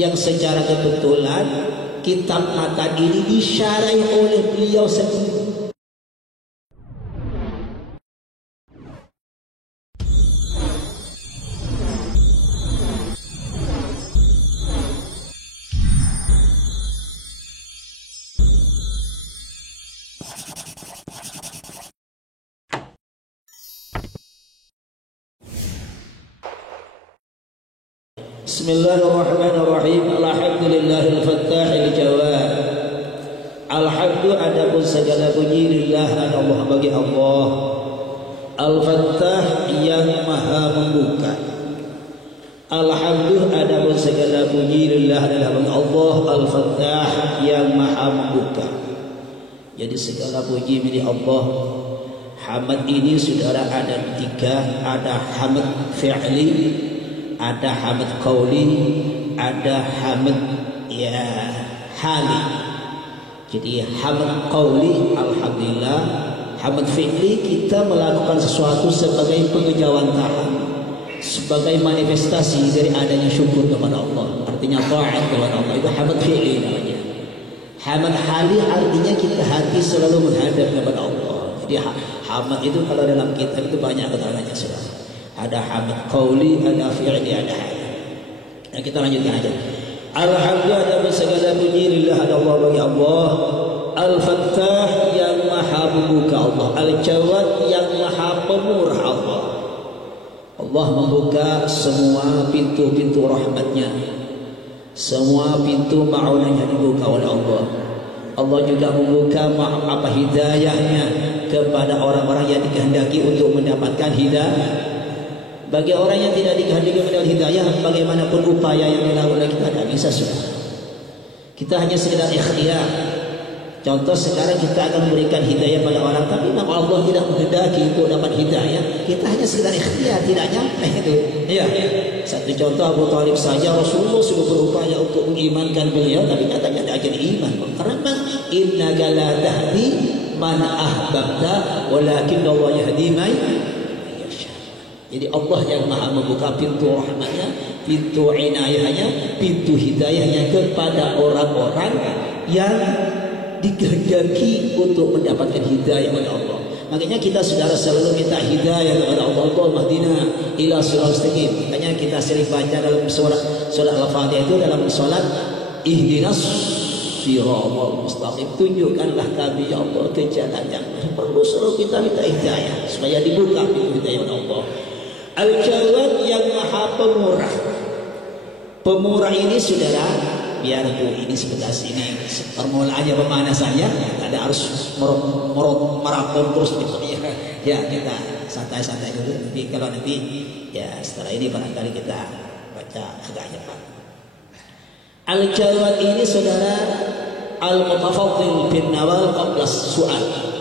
yang secara kebetulan kitab matan ini disyarahi oleh beliau sendiri. Bismillahirrahmanirrahim. Alhamdulillahil fattahil jawad. Alhamdu adapun segala puji lillah Allah bagi Allah. Al-Fattah yang maha membuka. Alhamdu adapun segala puji lillah adalah bagi Allah. Al-Fattah yang maha membuka. Jadi segala puji milik Allah. Hamd ini saudara ada tiga. Ada hamd fi'li, ada hamd qauli, ada hamd hali. Jadi hamd qauli alhamdulillah, hamd fi'li kita melakukan sesuatu sebagai pengejawantahan, sebagai manifestasi dari adanya syukur kepada Allah, artinya taat kepada Allah, itu hamd fi'li namanya. Hamd hali artinya kita hati selalu menghadap kepada Allah. Jadi hamd itu kalau dalam kitab itu banyak keterangannya saudara. Ada hamd qauli, ada fi'li, ada hali. Nah, kita lanjutkan aja. Alhamdulillah segala puji lillah ada Allah bagi Allah. Al-Fattah yang maha membuka Allah. Al-Jawad yang maha pemurah Allah. Allah membuka semua pintu-pintu rahmatnya, semua pintu ma'unahnya dibuka oleh Allah. Allah juga membuka hidayahnya kepada orang-orang yang dikehendaki untuk mendapatkan hidayah. Bagi orang yang tidak dikehendaki mendapat hidayah, bagaimanapun upaya yang dilakukan kita tidak bisa sudah. Kita hanya sekedar ikhtiar. Contoh sekarang kita akan memberikan hidayah pada orang, tapi memang Allah tidak menghendaki untuk dapat hidayah. Kita hanya sekedar ikhtiar, tidak nyampe itu. Iya. Satu contoh Abu Thalib saja Rasulullah sudah berupaya untuk mengimankan beliau, tapi katanya tidak jadi iman. Karena innaka la tahdi man ahbabta, walakin Allah yahdi man. Jadi Allah yang maha membuka pintu rahmatnya, pintu inayahnya, pintu hidayahnya kepada orang-orang yang dikehendaki untuk mendapatkan hidayah kepada Allah. Makanya kita saudara selalu minta hidayah kepada Allah. Allahumma hdina ila siratal mustaqim. Makanya kita sering baca dalam surah Al-Fatihah itu dalam salat, ihdinas siratal mustaqim. Tunjukkanlah kami ya Allah ke jalan yang perlu. Selalu kita minta hidayah supaya dibuka pintu hidayah kepada Allah. Al-Jawad yang maha pemurah. Pemurah ini saudara, biar ini sebelah sini permulaannya pemanasannya, ada harus maraton terus gitu ya. Kita santai-santai dulu. Nanti kalau nanti ya setelah ini barangkali kita baca agak cepat. Al-Jawad ini saudara al-mutafaddil bin nawal qabla su'al.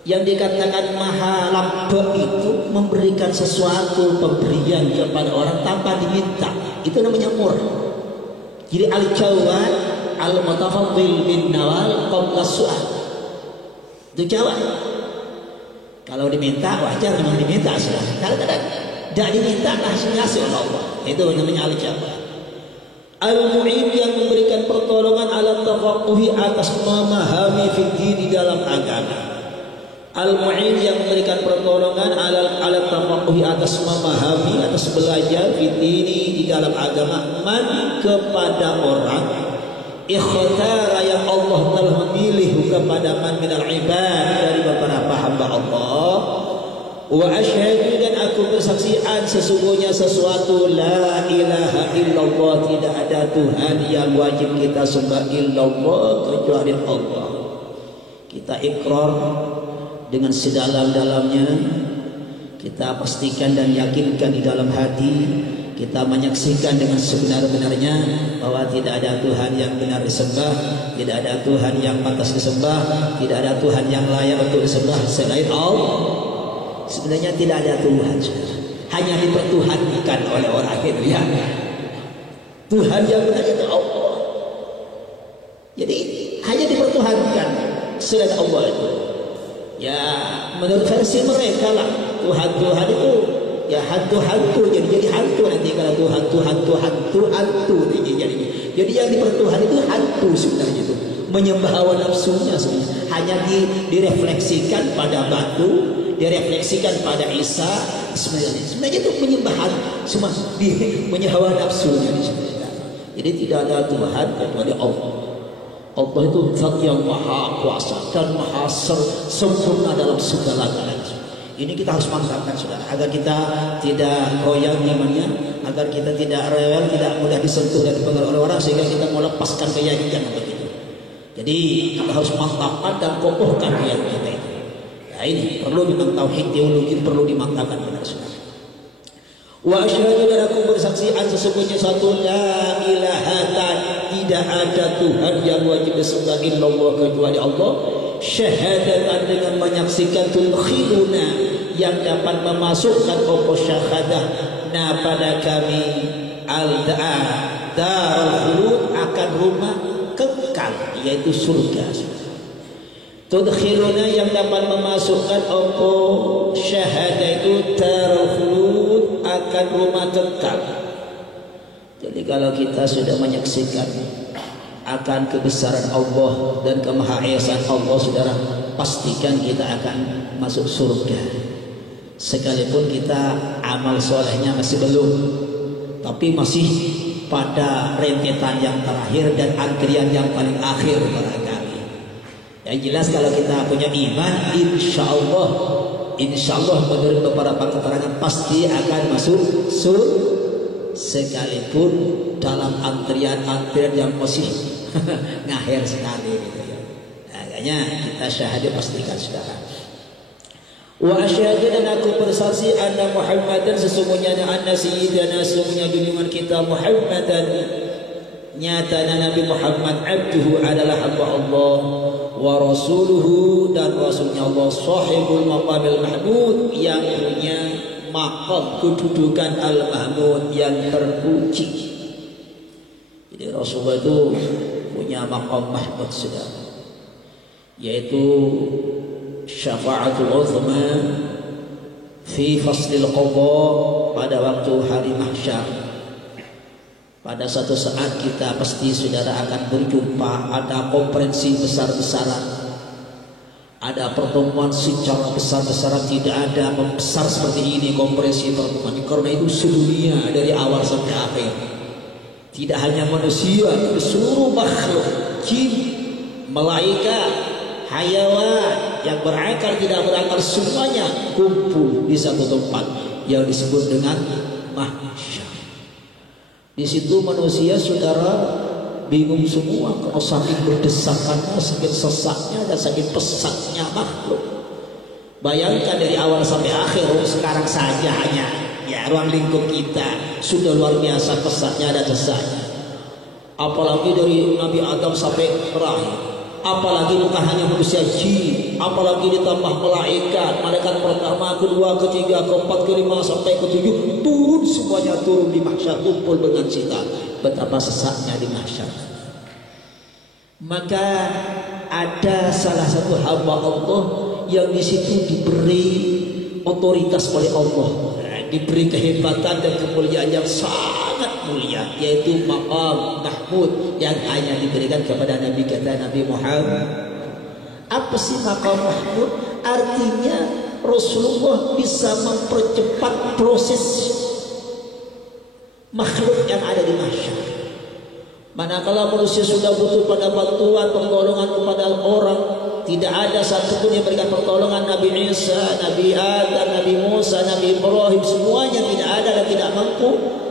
Yang dikatakan maha lamba itu memberikan sesuatu pemberian kepada orang tanpa diminta, itu namanya murah. Jadi al-Jawad al-mutafaddil bin nawal qabla su'al, itu jawab. Kalau diminta wajar, memang diminta sudah. Kalau tidak diminta langsung hasil Allah, itu namanya al-Jawad. Al-Mu'in yang memberikan pertolongan ala tafaqquhi atas memahami fikih di dalam agama. Al-Mu'in yang memberikan pertolongan ala tafaqquhi atas memahami, atas belajar fitini di dalam agama, man kepada orang ikhtara yang Allah telah memilih kepada man minal ibad dari beberapa hamba Allah. Wa asyhadu dan aku bersaksian sesungguhnya sesuatu la ilaha illallah, tidak ada Tuhan yang wajib kita sembah illallah kecuali Allah. Kita ikrar dengan sedalam-dalamnya, kita pastikan dan yakinkan di dalam hati, kita menyaksikan dengan sebenar-benarnya bahwa tidak ada Tuhan yang benar disembah, tidak ada Tuhan yang pantas disembah, tidak ada Tuhan yang layak untuk disembah selain Allah. Sebenarnya tidak ada Tuhan, hanya dipertuhankan oleh orang itu ya. Tuhan yang benar itu Allah. Jadi hanya dipertuhankan selain Allah itu. Ya menurut versi mereka lah Tuhan itu ya hantu-hantu, jadi hantu nanti kalau Tuhan hantu jadi Jadi yang dipertuhan itu hantu sebenarnya itu, menyembah hawa nafsunya sebenarnya. Hanya direfleksikan pada batu, direfleksikan pada Isa. Sebenarnya itu penyembahan, cuma menyembah hawa nafsunya. Jadi tidak ada Tuhan kecuali Allah. Allah itu zat yang maha kuasa dan maha sempurna dalam segala-galanya. Ini kita harus mantapkan saudara, agar kita tidak goyang imannya, agar kita tidak rewel, tidak mudah disentuh dan dipengaruhi oleh orang, sehingga kita mau lepaskan keyakinan begitu. Jadi kita harus mantapkan dan kokohkan keyakinan kita itu. Nah ini perlu memang tauhid teologi, perlu dimantapkan benar saudara. Wa asyhadu dan aku bersaksi an sesungguhnya satu la ilaha tidak ada Tuhan yang wajib disembah illallah kecuali Allah. Syahadatan dengan menyaksikan tudkhiluna yang dapat memasukkan pokok syahadah na pada kami darul khulud akan rumah kekal yaitu surga. Tudkhiluna yang dapat memasukkan pokok syahadah itu darul khulud akan rumah kekal. Jadi kalau kita sudah menyaksikan akan kebesaran Allah dan kemahaesaan Allah, saudara, pastikan kita akan masuk surga. Sekalipun kita amal solehnya masih belum, tapi masih pada rentetan yang terakhir dan antrian yang paling akhir barangkali. Yang jelas kalau kita punya iman, insya Allah menurut beberapa keterangan pasti akan masuk surga, sekalipun dalam antrian yang masih ngakhir sekali gitu ya. Makanya kita syahadat pastikan saudara. Wa asyhadu dan aku bersaksi anna Muhammadan sesungguhnya anna sayyidana sesungguhnya junjungan kita Muhammadan nyatanya Nabi Muhammad abduhu adalah hamba Allah wa rasuluhu dan rasulnya Allah sahibul maqamil mahmud yang punya maqam kedudukan al-mahmud yang terpuji. Jadi Rasulullah itu punya maqam mahmud saudara, yaitu syafa'atul uzma fi faslil qadha pada waktu hari mahsyar. Pada satu saat kita pasti saudara akan berjumpa, ada konferensi besar-besaran, ada pertemuan secara besar-besaran. Tidak ada besar seperti ini konferensi pertemuan, karena itu sedunia dari awal sampai akhir. Tidak hanya manusia, seluruh makhluk, jin, malaikat, hayawan yang berakal tidak berakal semuanya kumpul di satu tempat yang disebut dengan mahsyar. Di situ manusia saudara bingung semua kalau saking berdesakannya, saking sesaknya dan saking pesatnya makhluk. Bayangkan dari awal sampai akhir, sekarang saja hanya ya ruang lingkup kita sudah luar biasa pesatnya dan desaknya. Apalagi dari Nabi Adam sampai terakhir. Apalagi bukan hanya manusia, jin, apalagi ditambah malaikat pertama, kedua, ketiga, keempat, kelima sampai ketujuh, turun semuanya turun di mahsyar, kumpul dengan kita. Betapa sesaknya di mahsyar. Maka ada salah satu hamba Allah yang di situ diberi otoritas oleh Allah, diberi kehebatan dan kemuliaan yang sangat mulia, yaitu maqam mahmud yang hanya diberikan kepada Nabi kita Nabi Muhammad. Apa sih maqam mahmud? Artinya Rasulullah bisa mempercepat proses makhluk yang ada di mahsyar. Manakala manusia sudah butuh pada bantuan pertolongan kepada orang, tidak ada satupun yang berikan pertolongan. Nabi Isa, Nabi Adam, Nabi Musa, Nabi Ibrahim, semuanya tidak ada dan tidak mampu.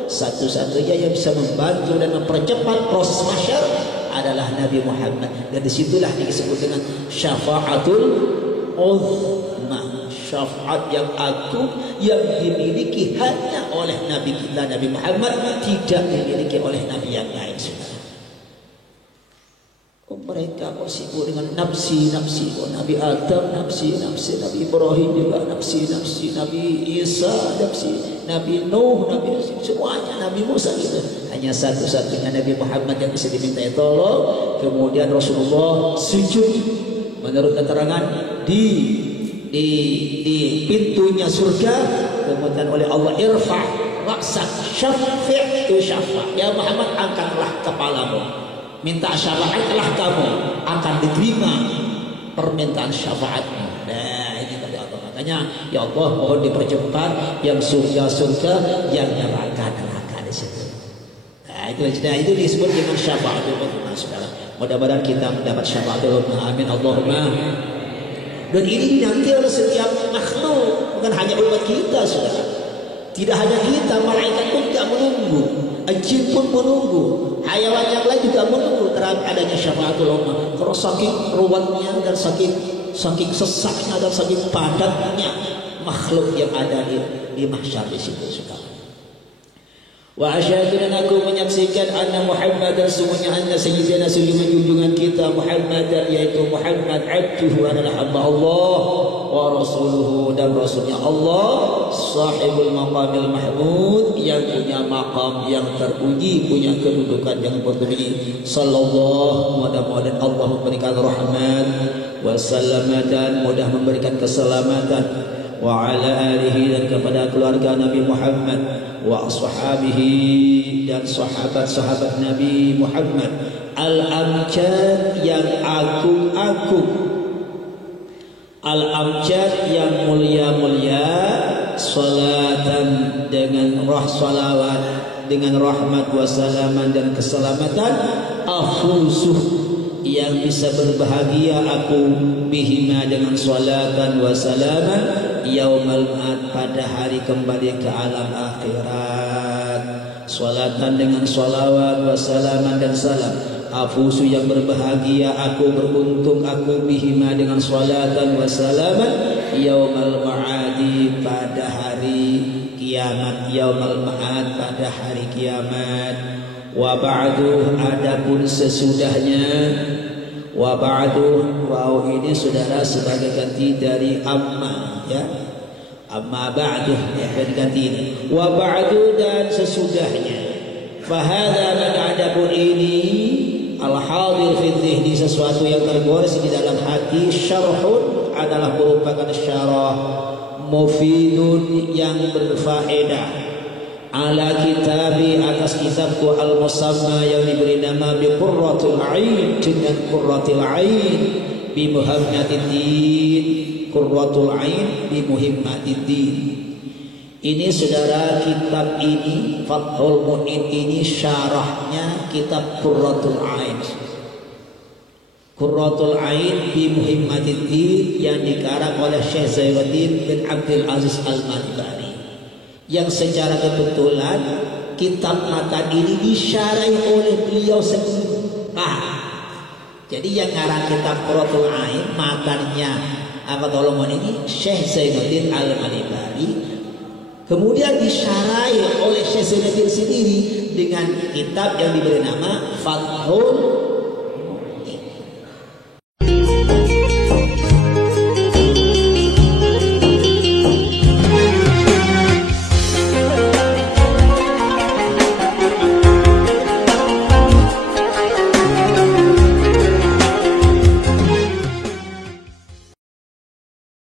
Satu-satunya yang bisa membantu dan mempercepat proses mahsyar adalah Nabi Muhammad. Dan disitulah disebut dengan syafa'atul uzma, syafaat yang agung yang dimiliki hanya oleh Nabi kita Nabi Muhammad, tidak dimiliki oleh Nabi yang lain. Mereka kok sibuk dengan nafsi-nafsi. Nabi Adam nafsi, Nabi Ibrahim juga nafsi, Nabi Isa nafsi, Nabi Nuh Nabi, semuanya Nabi Musa gitu. Hanya satu-satunya Nabi Muhammad yang bisa diminta tolong. Kemudian Rasulullah sujud menurut keterangan di pintunya surga. Kemudian oleh Allah, irfa' ra'sak syafi' tu syafa', ya Muhammad angkatlah kepalamu, minta syafaatlah kamu, akan diterima permintaan syafaatmu. Nah, ini kata Allah. Makanya ya Allah mohon dipercepat yang surga-surga, yang neraka-neraka di situ. Nah, itu disebut dengan syafaatul ummah. Mudah-mudahan kita mendapat syafaatul ummah. Amin Allahumma. Dan ini dinanti oleh setiap makhluk, bukan hanya umat kita, saudara. Tidak hanya kita, malaikat pun tidak menunggu, jin pun menunggu, hayawan yang lain juga menunggu terhadap adanya syafaatul ummah. Kalau saking ruwetnya dan saking sesaknya dan saking padatnya makhluk yang ada di mahsyar di situ sekarang. Wa asyhadu dan aku menyaksikan anna Muhammad dan semuanya anna sayyidina junjungan kita Muhammad, yaitu Muhammad abduhu adalah hamba Allah wa rasuluhu dan rasulnya Allah, sahibul maqamil mahmud, yang punya maqam yang terpuji, punya kedudukan yang terpuji. Sallallahu, mudah-mudahan Allah memberikan rahmat wa salamatan, mudah memberikan keselamatan, wa ala alihi, dan kepada keluarga Nabi Muhammad, wa ashabihi, dan sahabat-sahabat Nabi Muhammad, al-amjad yang agung-agung, al-amjad yang mulia-mulia, salatan dengan salawat, dengan rahmat wassalaman dan keselamatan, afusuh yang bisa berbahagia aku bihima dengan salatan wassalaman, yaumal ma'ad pada hari kembali ke alam akhirat. Salatan dengan salawat wassalaman dan salam, afusu yang berbahagia aku, beruntung aku bihima dengan salatan wassalaman, yaumal ma'adi pada hari kiamat, yaumal ma'ad pada hari kiamat. Wa ba'du, adapun sesudahnya, wa ba'du, wow ini saudara sebagai ganti dari amma, ya, amma ba'du, ya, ganti ini. Wa ba'du, dan sesudahnya, fahadha, maka adapun ini, al-hadir fi dhihni, sesuatu yang tergores di dalam hati, syarhun adalah merupakan syarah, mufidun yang berfaedah, ala kitabi, atas kitabku al-musamma yang diberi nama bi qurratul ain, dengan qurratul ain bi muhammadiddin, qurratul ain bi muhammadiddin. Ini saudara, kitab ini Fathul Mu'in ini syarahnya kitab Qurratul Ain. Qurratul Ain bi Muhammadiddin yang dikarang oleh Syekh Zainuddin bin Abdul Aziz Al-Manibari, yang secara kebetulan kitab matan ini disyarahi oleh beliau sendiri. Jadi yang ngarang kitab Qurratul Ain matannya Fathul Mu'in ini Syekh Zainuddin Al-Manibari, kemudian disyarahi oleh Syekh Zainuddin sendiri dengan kitab yang diberi nama Fathul